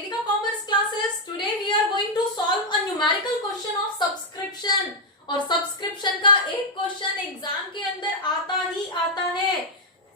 Vedika Commerce classes. Today we are going to solve a numerical question of subscription. और subscription का एक question exam के अंदर आता ही आता है।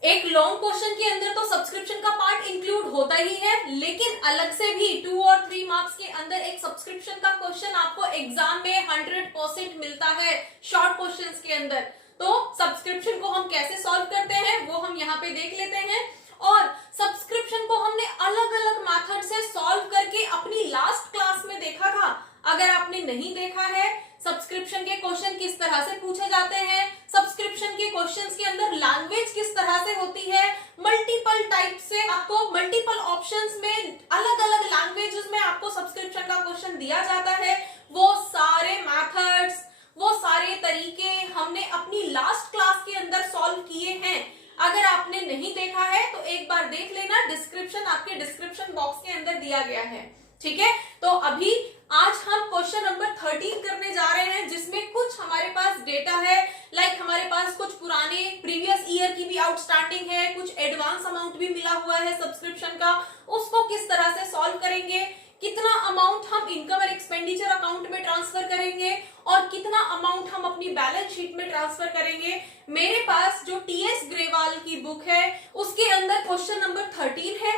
एक लॉन्ग क्वेश्चन के अंदर तो सब्सक्रिप्शन का पार्ट इंक्लूड होता ही है, लेकिन अलग से भी 2 और 3 मार्क्स के अंदर एक सब्सक्रिप्शन का क्वेश्चन आपको एग्जाम में 100% मिलता है शॉर्ट क्वेश्चंस के अंदर। तो सब्सक्रिप्शन को हम कैसे सॉल्व करते हैं वो हम यहाँ पे देख लेते हैं। और सब्सक्रिप्शन को हमने अलग अलग मेथड से सॉल्व करके अपनी लास्ट क्लास में देखा था। अगर आपने नहीं देखा है सब्सक्रिप्शन के क्वेश्चन किस तरह से पूछे जाते हैं, सब्सक्रिप्शन के क्वेश्चंस के अंदर लैंग्वेज किस तरह से होती है, मल्टीपल टाइप से आपको मल्टीपल ऑप्शंस में अलग अलग लैंग्वेजेस में आपको सब्सक्रिप्शन का क्वेश्चन दिया जाता है, वो सारे मेथड्स, वो सारे तरीके हमने अपनी लास्ट क्लास के अंदर सॉल्व किए हैं। अगर आपने नहीं देखा है तो एक बार देख लेना, डिस्क्रिप्शन आपके डिस्क्रिप्शन बॉक्स के अंदर दिया गया है। ठीक है, तो अभी आज हम क्वेश्चन नंबर 13 करने जा रहे हैं, जिसमें कुछ हमारे पास डेटा है, लाइक हमारे पास कुछ पुराने प्रीवियस ईयर की भी आउटस्टैंडिंग है, कुछ एडवांस अमाउंट भी मिला हुआ है सब्सक्रिप्शन का, उसको किस तरह से सॉल्व करेंगे, कितना अमाउंट हम इनकम और एक्सपेंडिचर अकाउंट में ट्रांसफर करेंगे और कितना अमाउंट हम अपनी बैलेंस शीट में ट्रांसफर करेंगे। मेरे पास जो टीएस ग्रेवाल की बुक है उसके अंदर क्वेश्चन नंबर 13 है।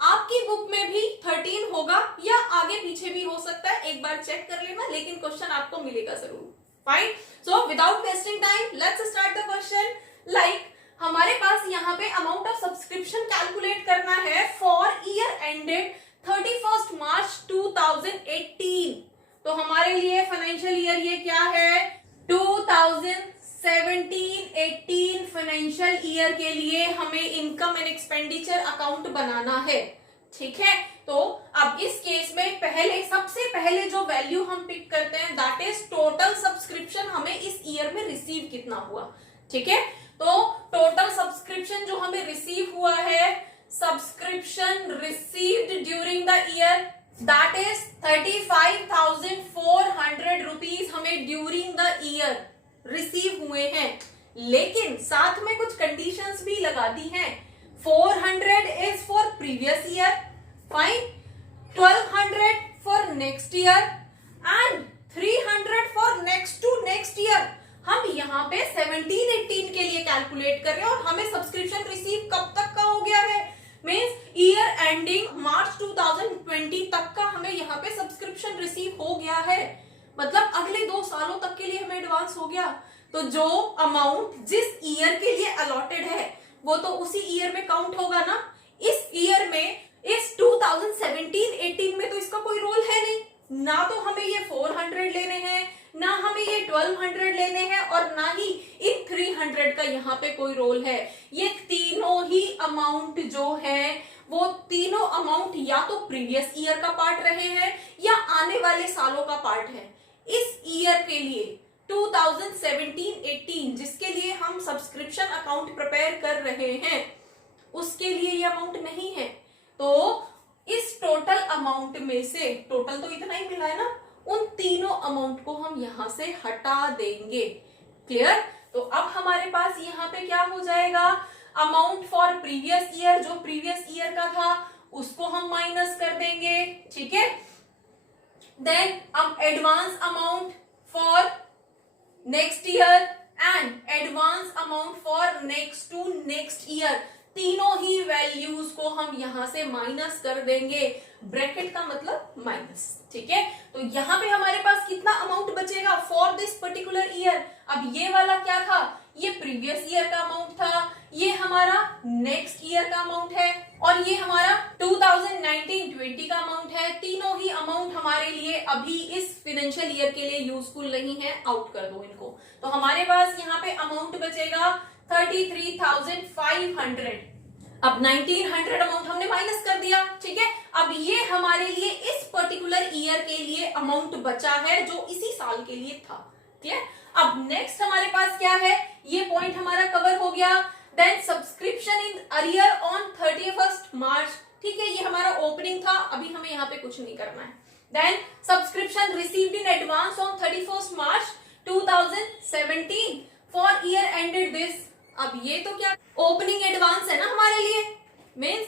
आपकी बुक में भी 13 होगा या आगे पीछे भी हो सकता है, एक बार चेक कर लेना, लेकिन क्वेश्चन आपको मिलेगा जरूर। Fine, so without wasting time let's start the question. Like हमारे पास यहाँ पे अमाउंट ऑफ सब्सक्रिप्शन कैलकुलेट करना है फॉर ईयर एंडेड 31 मार्च 2018। तो हमारे लिए फाइनेंशियल ईयर ये क्या है, 2017-18 फाइनेंशियल ईयर के लिए हमें इनकम एंड एक्सपेंडिचर अकाउंट बनाना है। ठीक है, तो अब इस केस में सबसे पहले जो वैल्यू हम पिक करते हैं दैट इज टोटल सब्सक्रिप्शन, हमें इस ईयर में रिसीव कितना हुआ। ठीक है, तो टोटल सब्सक्रिप्शन जो हमें रिसीव हुआ है, subscription received during the year that is 35,400 rupees हमें ड्यूरिंग द ईयर रिसीव हुए हैं, लेकिन साथ में कुछ कंडीशंस भी लगा दी हैं। 400 is for previous year, fine, 1200 for next year and 300 for next to next year. हम यहाँ पे 17-18 के लिए कैलकुलेट कर रहे हैं और हमें सब्सक्रिप्शन रिसीव कब तक का हो गया है, मीन्स ईयर एंडिंग मार्च 2020 तक का हमें यहाँ पे सब्सक्रिप्शन रिसीव हो गया है। मतलब अगले 2 सालों तक के लिए हमें एडवांस हो गया। तो जो अमाउंट जिस ईयर के लिए अलॉटेड है वो तो उसी ईयर में काउंट होगा ना। इस ईयर में, इस 2017-18 में तो इसका कोई रोल है नहीं, ना तो हमें ये 400 लेने हैं, ना हमें ये 1200 लेने हैं और ना ही इन 300 का यहाँ पे कोई रोल है। ये तीनों ही अमाउंट जो है वो तीनों अमाउंट या तो प्रीवियस ईयर का पार्ट रहे हैं या आने वाले सालों का पार्ट है। इस ईयर के लिए 2017-18 जिसके लिए हम सब्सक्रिप्शन अकाउंट प्रिपेयर कर रहे हैं उसके लिए ये अमाउंट नहीं है। तो इस टोटल अमाउंट में से, टोटल तो इतना ही मिला है ना, उन तीनों अमाउंट को हम यहां से हटा देंगे। क्लियर? तो अब हमारे पास यहाँ पे क्या हो जाएगा, अमाउंट फॉर प्रीवियस ईयर, जो प्रीवियस ईयर का था उसको हम माइनस कर देंगे। ठीक है, देन अब advance amount for next year and advance amount for next to next year, तीनों ही वैल्यूज को हम यहां से माइनस कर देंगे। ब्रैकेट का मतलब माइनस। ठीक है, तो यहां पे हमारे पास कितना अमाउंट बचेगा फॉर दिस पर्टिकुलर ईयर। अब ये वाला क्या था, ये प्रीवियस ईयर का अमाउंट था, ये हमारा नेक्स्ट ईयर का अमाउंट है और ये हमारा 2019-20 का अमाउंट है। तीनों ही अमाउंट हमारे लिए अभी इस फाइनेंशियल ईयर के लिए यूजफुल नहीं है, आउट कर दो इनको। तो हमारे पास यहाँ पे अमाउंट बचेगा 33,500। अब 1900 अमाउंट हमने माइनस कर दिया। ठीक है, अब ये हमारे लिए इस पर्टिकुलर ईयर के लिए अमाउंट बचा है जो इसी साल के लिए था। क्लियर? अब नेक्स्ट हमारे पास क्या है, ये पॉइंट हमारा कवर हो गया। Then subscription in arrear on 31 March. ठीक है, ये हमारा ओपनिंग था, अभी हमें यहाँ पे कुछ नहीं करना है। Then subscription received in advance on 31 March 2017 for year ended this. अब ये तो क्या ओपनिंग एडवांस है ना हमारे लिए, मीन्स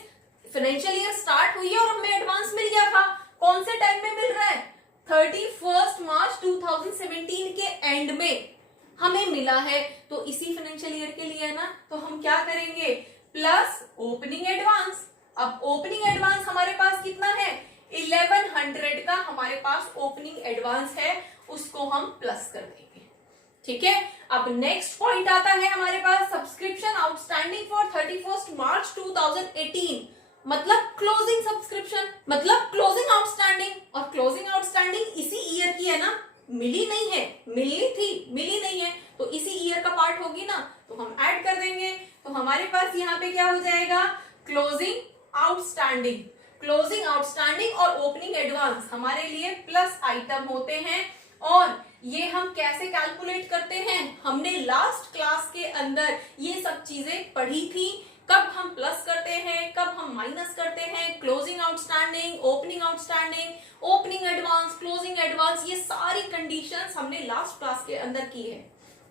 फाइनेंशियल ईयर स्टार्ट हुई है और हमें एडवांस मिल गया था। कौन से टाइम में मिल रहा है? 31 मार्च 2017 के एंड में हमें मिला है, तो इसी फाइनेंशियल ईयर के लिए है ना, तो हम क्या करेंगे, प्लस ओपनिंग एडवांस। अब ओपनिंग एडवांस हमारे पास कितना है, 1100 का हमारे पास ओपनिंग एडवांस है, उसको हम प्लस कर देंगे। ठीक है, अब नेक्स्ट पॉइंट आता है हमारे पास, सब्सक्रिप्शन आउटस्टैंडिंग फॉर 31 मार्च 2018, मतलब क्लोजिंग सब्सक्रिप्शन, मतलब क्लोजिंग आउटस्टैंडिंग। और क्लोजिंग आउटस्टैंडिंग इसी ईयर की है ना, मिली नहीं है, मिलनी थी, मिली नहीं है, तो इसी ईयर का पार्ट होगी ना, तो हम ऐड कर देंगे। तो हमारे पास यहाँ पे क्या हो जाएगा, क्लोजिंग आउटस्टैंडिंग। क्लोजिंग आउटस्टैंडिंग और ओपनिंग एडवांस हमारे लिए प्लस आइटम होते हैं, और ये हम कैसे कैलकुलेट करते हैं, हमने लास्ट क्लास के अंदर ये सब चीजें पढ़ी थी। कब हम प्लस करते हैं, कब हम माइनस करते हैं, closing outstanding, opening outstanding, opening advance, closing advance, ये सारी कंडीशंस हमने लास्ट क्लास के अंदर की है।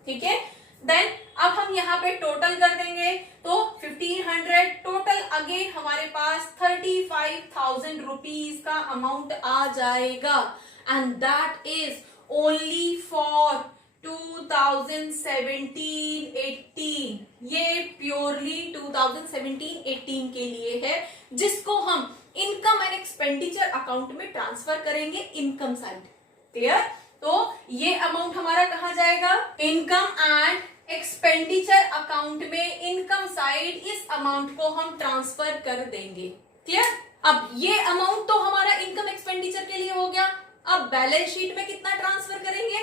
ठीक है, देन अब हम यहाँ पे टोटल कर देंगे, तो 1500 टोटल अगेन हमारे पास 35,000 रुपीज का अमाउंट आ जाएगा, and that is only for 2017-18। ये प्योरली 2017-18 के लिए है, जिसको हम इनकम एंड एक्सपेंडिचर अकाउंट में ट्रांसफर करेंगे, इनकम साइड। क्लियर? तो ये अमाउंट हमारा कहाँ जाएगा, इनकम एंड एक्सपेंडिचर अकाउंट में, इनकम साइड, इस अमाउंट को हम ट्रांसफर कर देंगे। क्लियर? अब ये अमाउंट तो हमारा इनकम एक्सपेंडिचर के लिए हो गया। अब बैलेंस शीट में कितना ट्रांसफर करेंगे,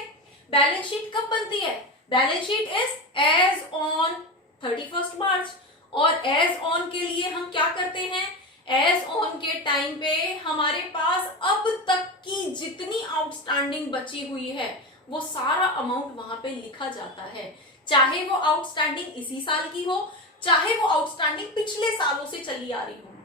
बैलेंस शीट कब बनती है, balance sheet is as on 31 March, और एज ऑन के लिए हम क्या करते हैं, एज ऑन के टाइम पे हमारे पास अब तक की जितनी आउटस्टैंडिंग बची हुई है वो सारा अमाउंट वहां पे लिखा जाता है, चाहे वो आउटस्टैंडिंग इसी साल की हो, चाहे वो आउटस्टैंडिंग पिछले सालों से चली आ रही हो।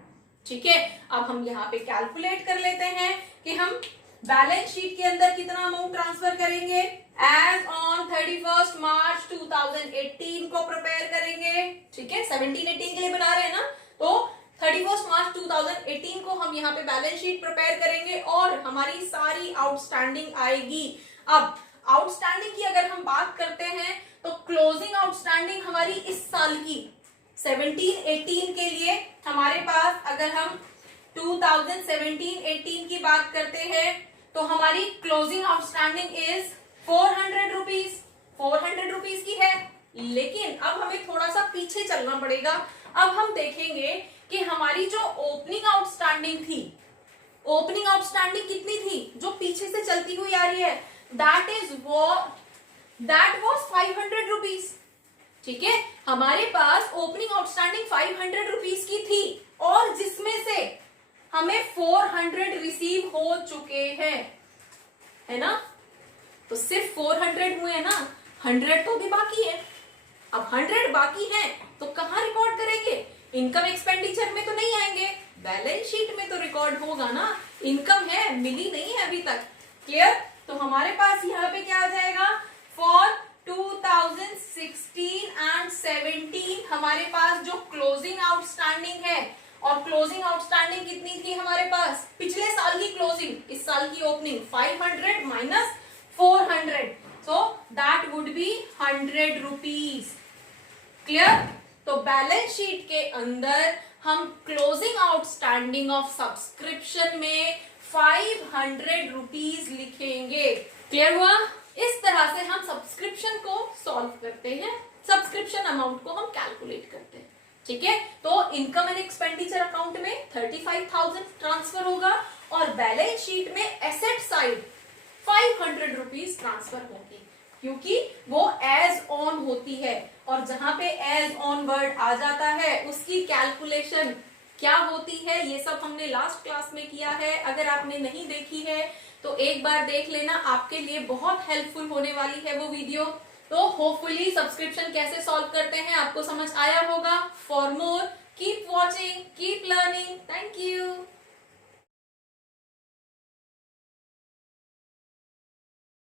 ठीक है, अब हम यहाँ पे कैलकुलेट कर लेते हैं कि हम बैलेंस शीट के अंदर कितना अमाउंट ट्रांसफर करेंगे, एज ऑन 31 मार्च 2018 को प्रिपेयर करेंगे। ठीक है, 17-18 के लिए बना रहे हैं ना, तो 31 मार्च 2018 को हम यहाँ पे बैलेंस शीट प्रिपेयर करेंगे, और हमारी सारी आउटस्टैंडिंग आएगी। अब आउटस्टैंडिंग की अगर हम बात करते हैं, तो क्लोजिंग आउटस्टैंडिंग हमारी इस साल की 17-18 के लिए हमारे पास, अगर हम 2017-18 की बात करते हैं, तो हमारी closing outstanding is 400 rupees, 400 rupees की है। लेकिन अब हमें थोड़ा सा पीछे चलना पड़ेगा। अब हम देखेंगे कि हमारी जो ओपनिंग आउटस्टैंडिंग थी, ओपनिंग आउटस्टैंडिंग कितनी थी, जो पीछे से चलती हुई आ रही है, दैट वाज 500 रुपीज। ठीक है, हमारे पास ओपनिंग आउटस्टैंडिंग 500 रुपीज की थी, और जिसमें से हमें 400 रिसीव हो चुके हैं, है ना, तो सिर्फ 400 हुए ना, 100 तो भी बाकी है। अब 100 बाकी है तो कहां रिकॉर्ड करेंगे, इनकम एक्सपेंडिचर में तो नहीं आएंगे, बैलेंस शीट में तो रिकॉर्ड होगा ना, इनकम है, मिली नहीं है अभी तक। क्लियर? तो हमारे पास यहाँ पे क्या आ जाएगा, फॉर 2016 एंड 17 हमारे पास जो क्लोजिंग आउटस्टैंडिंग है, और क्लोजिंग आउटस्टैंडिंग कितनी थी हमारे पास, पिछले साल की क्लोजिंग, इस साल की opening, 500 minus 400, so that would be 100 rupees. Clear? तो बैलेंस शीट के अंदर हम क्लोजिंग आउटस्टैंडिंग ऑफ सब्सक्रिप्शन में 500 रुपीज लिखेंगे। क्लियर हुआ? इस तरह से हम सब्सक्रिप्शन को सॉल्व करते हैं, सब्सक्रिप्शन अमाउंट को हम कैलकुलेट करते हैं। ठीक है, तो इनकम एंड एक्सपेंडिचर अकाउंट में 35,000 ट्रांसफर होगा, और बैलेंस शीट में एसेट साइड 500 रुपीज ट्रांसफर होंगे, क्योंकि वो एज ऑन होती है, और जहां पे एज ऑन वर्ड आ जाता है उसकी कैलकुलेशन क्या होती है, ये सब हमने लास्ट क्लास में किया है। अगर आपने नहीं देखी है तो एक बार देख लेना, आपके लिए बहुत हेल्पफुल होने वाली है वो वीडियो। तो होपफुली सब्सक्रिप्शन कैसे सॉल्व करते हैं आपको समझ आया होगा। For more keep watching, keep learning. Thank you.